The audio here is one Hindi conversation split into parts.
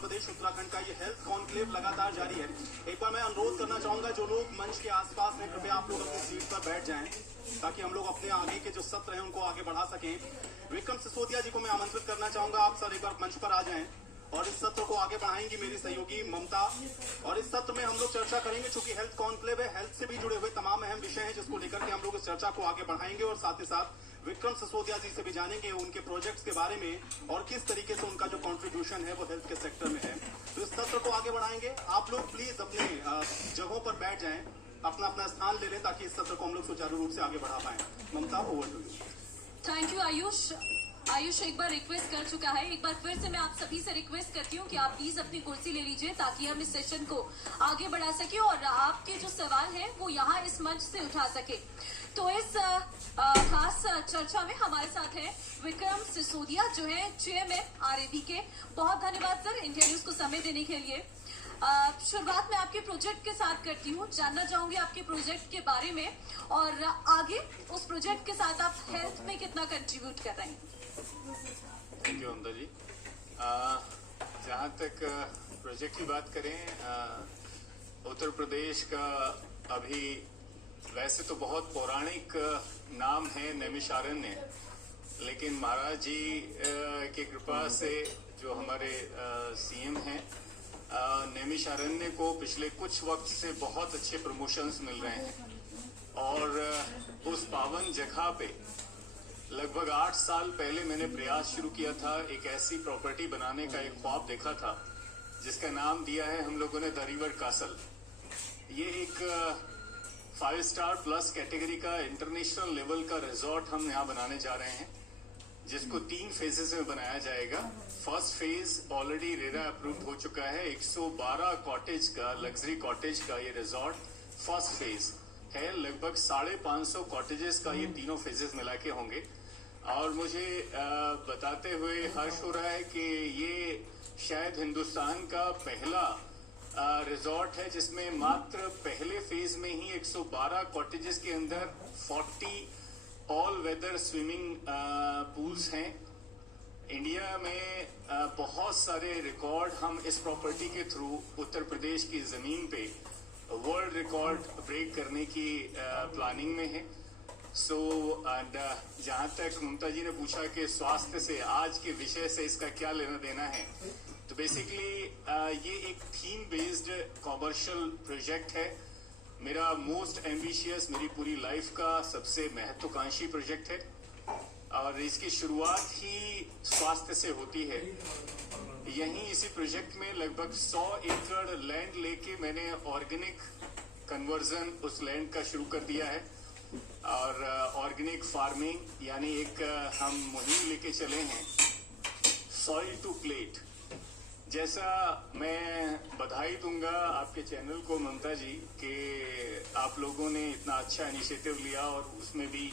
प्रदेश उत्तराखंड का ये हेल्थ कॉन्क्लेव लगातार जारी है। एक बार मैं अनुरोध करना चाहूंगा जो लोग मंच के आसपास हैं, कृपया आप लोग अपनी सीट पर बैठ जाएं ताकि हम लोग अपने आगे के जो सत्र हैं उनको आगे बढ़ा सकें। विक्रम सिसोदिया जी को मैं आमंत्रित करना चाहूंगा, आप सर एक बार मंच पर आ जाएं और इस सत्र को आगे बढ़ाएंगी मेरी सहयोगी ममता। और इस सत्र में हम लोग चर्चा करेंगे, चूंकि हेल्थ कॉन्क्लेव है, हेल्थ से भी जुड़े हुए तमाम अहम विषय हैं जिसको लेकर के हम लोग इस चर्चा को आगे बढ़ाएंगे और साथ ही साथ विक्रम सिसोदिया जी से भी जानेंगे उनके प्रोजेक्ट्स के बारे में और किस तरीके से उनका जो कंट्रीब्यूशन है वो हेल्थ के सेक्टर में है। तो इस सत्र को आगे बढ़ाएंगे। आप लोग प्लीज अपने जगहों पर बैठ जाएं, अपना अपना स्थान ले लें ताकि इस सत्र को हम लोग सुचारू रूप से आगे बढ़ा पाए। Mamta, over to you. Thank you Ayush. Ayush एक बार रिक्वेस्ट कर चुका है, एक बार फिर से मैं आप सभी से रिक्वेस्ट करती हूँ कि आप प्लीज अपनी कुर्सी ले लीजिए ताकि हम इस सेशन को आगे बढ़ा सके और आपके जो सवाल है वो यहाँ इस मंच से उठा सके। तो इस खास चर्चा में हमारे साथ है विक्रम सिसोदिया जो है चेयरमैन आरएबी के। बहुत धन्यवाद सर इंडिया न्यूज को समय देने के लिए। शुरुआत में आपके प्रोजेक्ट के साथ करती हूँ, जानना चाहूंगी आपके प्रोजेक्ट के बारे में और आगे उस प्रोजेक्ट के साथ आप हेल्थ में कितना कंट्रीब्यूट कर रहे हैं। थैंक यू ममता जी। जहाँ तक प्रोजेक्ट की बात करें, उत्तर प्रदेश का अभी वैसे तो बहुत पौराणिक नाम है नैमिषारण्य, लेकिन महाराज जी की कृपा से जो हमारे सीएम हैं, नैमिषारण्य को पिछले कुछ वक्त से बहुत अच्छे प्रमोशंस मिल रहे हैं और उस पावन जगह पे लगभग 8 साल पहले मैंने प्रयास शुरू किया था। एक ऐसी प्रॉपर्टी बनाने का एक ख्वाब देखा था जिसका नाम दिया है हम लोगों ने द रिवर कासल। ये एक 5 स्टार प्लस कैटेगरी का इंटरनेशनल लेवल का रिजॉर्ट हम यहाँ बनाने जा रहे हैं जिसको 3 फेजेस में बनाया जाएगा। First phase already RERA approve हो चुका है। 112 कॉटेज का, लग्जरी कॉटेज का ये रिजॉर्ट फर्स्ट फेज है। लगभग 550 कॉटेजेस का ये तीनों फेजेस मिला के होंगे और मुझे बताते हुए हर्ष हो रहा है कि ये शायद हिंदुस्तान का पहला रिजॉर्ट है जिसमें मात्र पहले फेज में ही 112 कॉटेजेस के अंदर 40 ऑल वेदर स्विमिंग पूल्स हैं। इंडिया में बहुत सारे रिकॉर्ड हम इस प्रॉपर्टी के थ्रू उत्तर प्रदेश की जमीन पे वर्ल्ड रिकॉर्ड ब्रेक करने की प्लानिंग में है। सो एंड जहां तक ममता जी ने पूछा कि स्वास्थ्य से आज के विषय से इसका क्या लेना देना है, तो बेसिकली ये एक थीम बेस्ड कॉमर्शियल प्रोजेक्ट है। मेरा मोस्ट एम्बिशियस, मेरी पूरी लाइफ का सबसे महत्वाकांक्षी प्रोजेक्ट है और इसकी शुरुआत ही स्वास्थ्य से होती है। यहीं इसी प्रोजेक्ट में लगभग 100 एकड़ लैंड लेके मैंने ऑर्गेनिक कन्वर्जन उस लैंड का शुरू कर दिया है और ऑर्गेनिक फार्मिंग यानी एक हम मुहिम लेके चले हैं सॉइल टू प्लेट। जैसा मैं बधाई दूंगा आपके चैनल को ममता जी कि आप लोगों ने इतना अच्छा इनिशिएटिव लिया और उसमें भी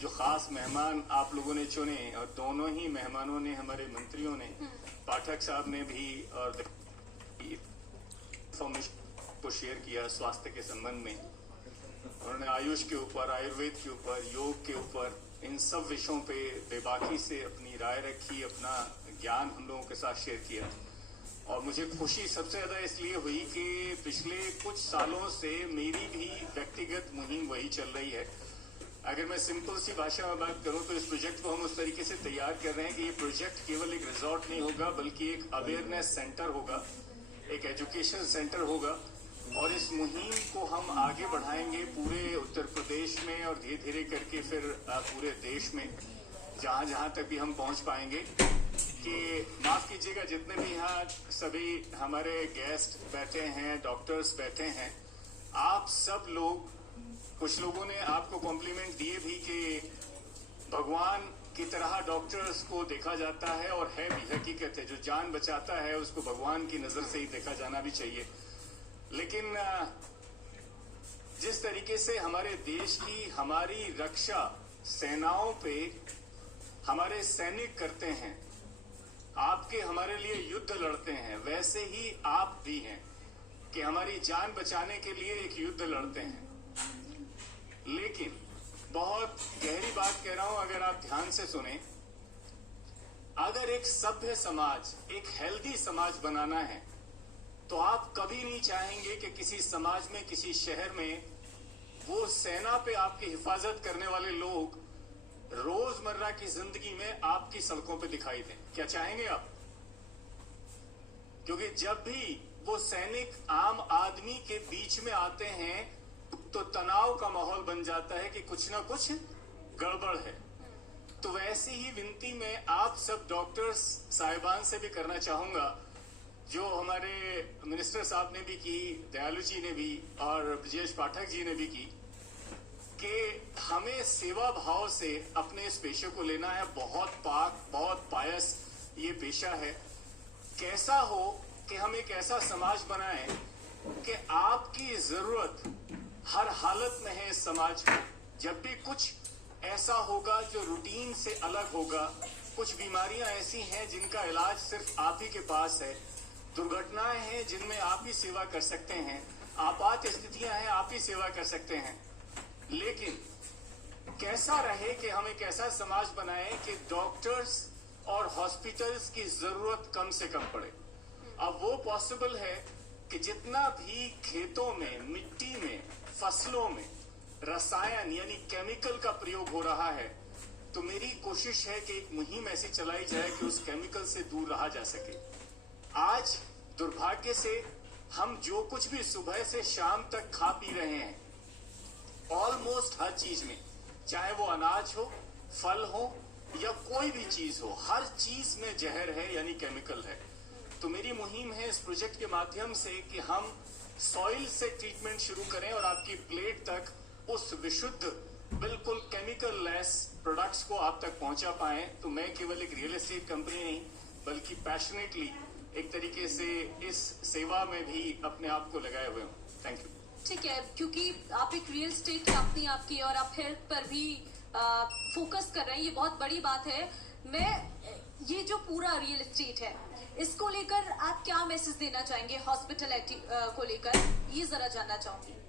जो खास मेहमान आप लोगों ने चुने और दोनों ही मेहमानों ने, हमारे मंत्रियों ने, पाठक साहब ने भी और इंफॉर्मेशन को शेयर किया स्वास्थ्य के संबंध में। उन्होंने आयुष के ऊपर, आयुर्वेद के ऊपर, योग के ऊपर, इन सब विषयों पे बेबाकी से अपनी राय रखी, अपना ज्ञान हम लोगों के साथ शेयर किया। और मुझे खुशी सबसे ज्यादा इसलिए हुई कि पिछले कुछ सालों से मेरी भी व्यक्तिगत मुहिम वही चल रही है। अगर मैं सिंपल सी भाषा में बात करूं तो इस प्रोजेक्ट को हम उस तरीके से तैयार कर रहे हैं कि ये प्रोजेक्ट केवल एक रिजॉर्ट नहीं होगा बल्कि एक अवेयरनेस सेंटर होगा, एक एजुकेशन सेंटर होगा और इस मुहिम को हम आगे बढ़ाएंगे पूरे उत्तर प्रदेश में और धीरे धीरे करके फिर पूरे देश में जहां जहां तक भी हम पहुंच पाएंगे। कि माफ कीजिएगा जितने भी यहाँ सभी हमारे गेस्ट बैठे हैं, डॉक्टर्स बैठे हैं, आप सब लोग, कुछ लोगों ने आपको कॉम्प्लीमेंट दिए भी कि भगवान की तरह डॉक्टर्स को देखा जाता है और है भी, हकीकत है। जो जान बचाता है उसको भगवान की नजर से ही देखा जाना भी चाहिए। लेकिन जिस तरीके से हमारे देश की, हमारी रक्षा सेनाओं पे हमारे सैनिक करते हैं, आपके हमारे लिए युद्ध लड़ते हैं, वैसे ही आप भी हैं कि हमारी जान बचाने के लिए एक युद्ध लड़ते हैं। लेकिन बहुत गहरी बात कह रहा हूं, अगर आप ध्यान से सुने अगर एक सभ्य समाज, एक हेल्दी समाज बनाना है, तो आप कभी नहीं चाहेंगे कि किसी समाज में, किसी शहर में वो सेना पे आपकी हिफाजत करने वाले लोग रोजमर्रा की जिंदगी में आपकी सड़कों पे दिखाई दें। क्या चाहेंगे आप? क्योंकि जब भी वो सैनिक आम आदमी के बीच में आते हैं तो तनाव का माहौल बन जाता है कि कुछ ना कुछ गड़बड़ है। तो वैसी ही विनती मैं आप सब डॉक्टर्स साहिबान से भी करना चाहूंगा, जो हमारे मिनिस्टर साहब ने भी की, दयालु जी ने भी और ब्रजेश पाठक जी ने भी की, कि हमें सेवा भाव से अपने इस पेशे को लेना है। बहुत पाक, बहुत पायस ये पेशा है। कैसा हो कि हम एक ऐसा समाज बनाएं कि आपकी जरूरत हर हालत में है इस समाज में। जब भी कुछ ऐसा होगा जो रूटीन से अलग होगा, कुछ बीमारियां ऐसी हैं जिनका इलाज सिर्फ आप ही के पास है, दुर्घटनाएं हैं जिनमें आप ही सेवा कर सकते हैं, आपात स्थितियां हैं आप ही सेवा कर सकते हैं, लेकिन कैसा रहे कि हम एक ऐसा समाज बनाएं कि डॉक्टर्स और हॉस्पिटल्स की जरूरत कम से कम पड़े। अब वो पॉसिबल है कि जितना भी खेतों में, मिट्टी में, फसलों में रसायन यानी केमिकल का प्रयोग हो रहा है, तो मेरी कोशिश है कि एक मुहिम ऐसी चलाई जाए कि उस केमिकल से दूर रहा जा सके। आज दुर्भाग्य से हम जो कुछ भी सुबह से शाम तक खा पी रहे हैं, ऑलमोस्ट हर चीज में, चाहे वो अनाज हो, फल हो या कोई भी चीज हो, हर चीज में जहर है यानी केमिकल है। तो मेरी मुहिम है इस प्रोजेक्ट के माध्यम से कि हम सॉइल से ट्रीटमेंट शुरू करें और आपकी प्लेट तक उस विशुद्ध, बिल्कुल केमिकल लेस प्रोडक्ट्स को आप तक पहुंचा पाएं। तो मैं केवल एक रियल एस्टेट कंपनी नहीं, बल्कि पैशनेटली एक तरीके से इस सेवा में भी अपने आप को लगाए हुए हूं। Thank you. ठीक है, क्योंकि आप एक रियल एस्टेट कंपनी आपकी और आप हेल्थ पर भी फोकस कर रहे हैं, ये बहुत बड़ी बात है। मैं ये जो पूरा रियल एस्टेट है, इसको लेकर आप क्या मैसेज देना चाहेंगे हॉस्पिटैलिटी को लेकर, ये जरा जानना चाहूंगी।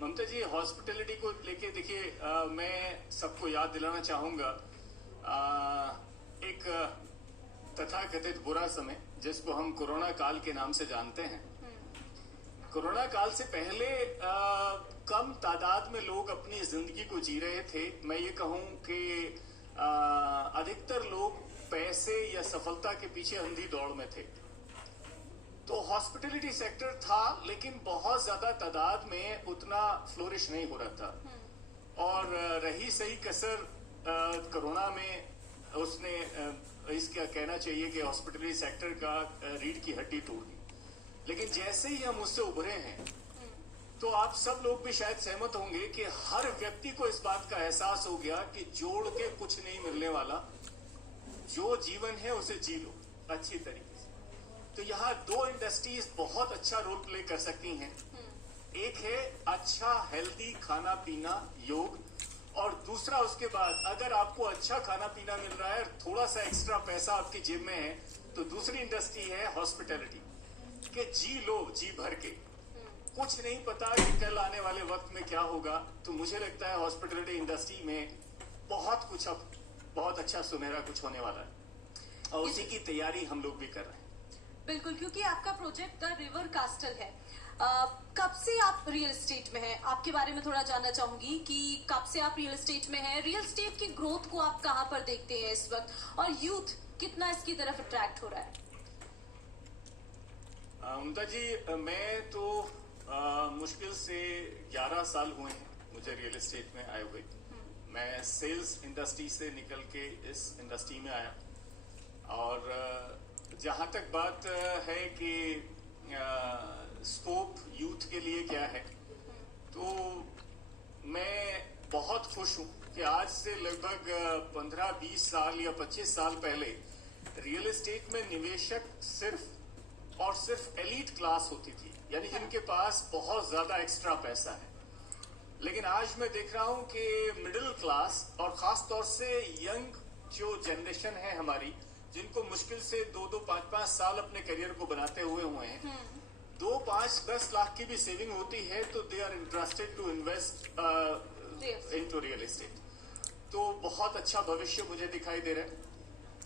ममता जी, हॉस्पिटैलिटी को लेके देखिए, मैं सबको याद दिलाना चाहूंगा एक तथाकथित बुरा समय जिसको हम कोरोना काल के नाम से जानते हैं। कोरोना काल से पहले कम तादाद में लोग अपनी जिंदगी को जी रहे थे। मैं ये कहूं कि अधिकतर लोग पैसे या सफलता के पीछे अंधी दौड़ में थे। तो हॉस्पिटैलिटी सेक्टर था, लेकिन बहुत ज्यादा तादाद में उतना फ्लोरिश नहीं हो रहा था। और रही सही कसर कोरोना में, उसने इसका कहना चाहिए कि हॉस्पिटैलिटी सेक्टर का रीढ़ की हड्डी तोड़ दी। लेकिन जैसे ही हम उससे उभरे हैं, तो आप सब लोग भी शायद सहमत होंगे कि हर व्यक्ति को इस बात का एहसास हो गया कि जोड़ के कुछ नहीं मिलने वाला, जो जीवन है उसे जी लो अच्छी तरीके से। तो यहाँ दो इंडस्ट्रीज बहुत अच्छा रोल प्ले कर सकती हैं। एक है अच्छा हेल्दी खाना पीना, योग, और दूसरा उसके बाद अगर आपको अच्छा खाना पीना मिल रहा है, थोड़ा सा एक्स्ट्रा पैसा आपकी जेब में है, तो दूसरी इंडस्ट्री है हॉस्पिटैलिटी, कि जी लो जी भर के। कुछ नहीं पता कि कल आने वाले वक्त में क्या होगा। तो मुझे लगता है हॉस्पिटैलिटी इंडस्ट्री में बहुत कुछ, अब बहुत अच्छा सुनहरा कुछ होने वाला है, और उसी की तैयारी हम लोग भी कर रहे हैं। बिल्कुल, क्योंकि आपका प्रोजेक्ट द रिवर कास्टल है। कब से आप रियल एस्टेट में हैं? आपके बारे में थोड़ा जानना चाहूंगी कि कब से आप रियल एस्टेट में हैं, रियल एस्टेट की ग्रोथ को आप कहां पर देखते हैं इस वक्त, और यूथ कितना इसकी तरफ अट्रैक्ट हो रहा है? ममता जी, मैं तो मुश्किल से 11 साल हुए हैं मुझे रियल एस्टेट में आए हुए। मैं सेल्स इंडस्ट्री से निकल के इस इंडस्ट्री में आया, और जहां तक बात है कि स्कोप यूथ के लिए क्या है, तो मैं बहुत खुश हूं कि आज से लगभग 15-20 साल या 25 साल पहले रियल एस्टेट में निवेशक सिर्फ और सिर्फ एलीट क्लास होती थी, यानी जिनके पास बहुत ज्यादा एक्स्ट्रा पैसा है। लेकिन आज मैं देख रहा हूं कि मिडिल क्लास और खास तौर से यंग जो जनरेशन है हमारी, जिनको मुश्किल से 2-2, 5-5 साल अपने करियर को बनाते हुए हैं, 2, 5, 10 लाख की भी सेविंग होती है, तो they are interested to invest into real estate. तो बहुत अच्छा भविष्य मुझे दिखाई दे रहा है।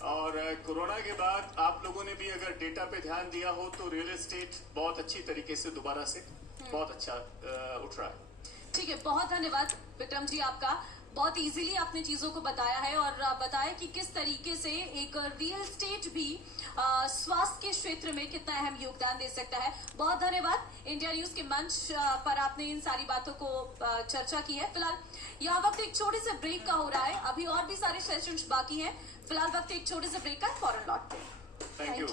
और कोरोना के बाद आप लोगों ने भी अगर डेटा पे ध्यान दिया हो तो रियल एस्टेट बहुत अच्छी तरीके से दोबारा से बहुत अच्छा उठ रहा है। ठीक है, बहुत धन्यवाद विक्रम जी आपका। बहुत इजीली आपने चीजों को बताया है और बताया कि किस तरीके से एक रियल एस्टेट भी स्वास्थ्य के क्षेत्र में कितना अहम योगदान दे सकता है। बहुत धन्यवाद। इंडिया न्यूज के मंच पर आपने इन सारी बातों को चर्चा की है। फिलहाल यहाँ वक्त एक छोटे से ब्रेक का हो रहा है, अभी और भी सारे सेशंस बाकी हैं। फिलहाल वक्त एक छोटे से ब्रेक का, फौरन लौटते हैं। Thank you.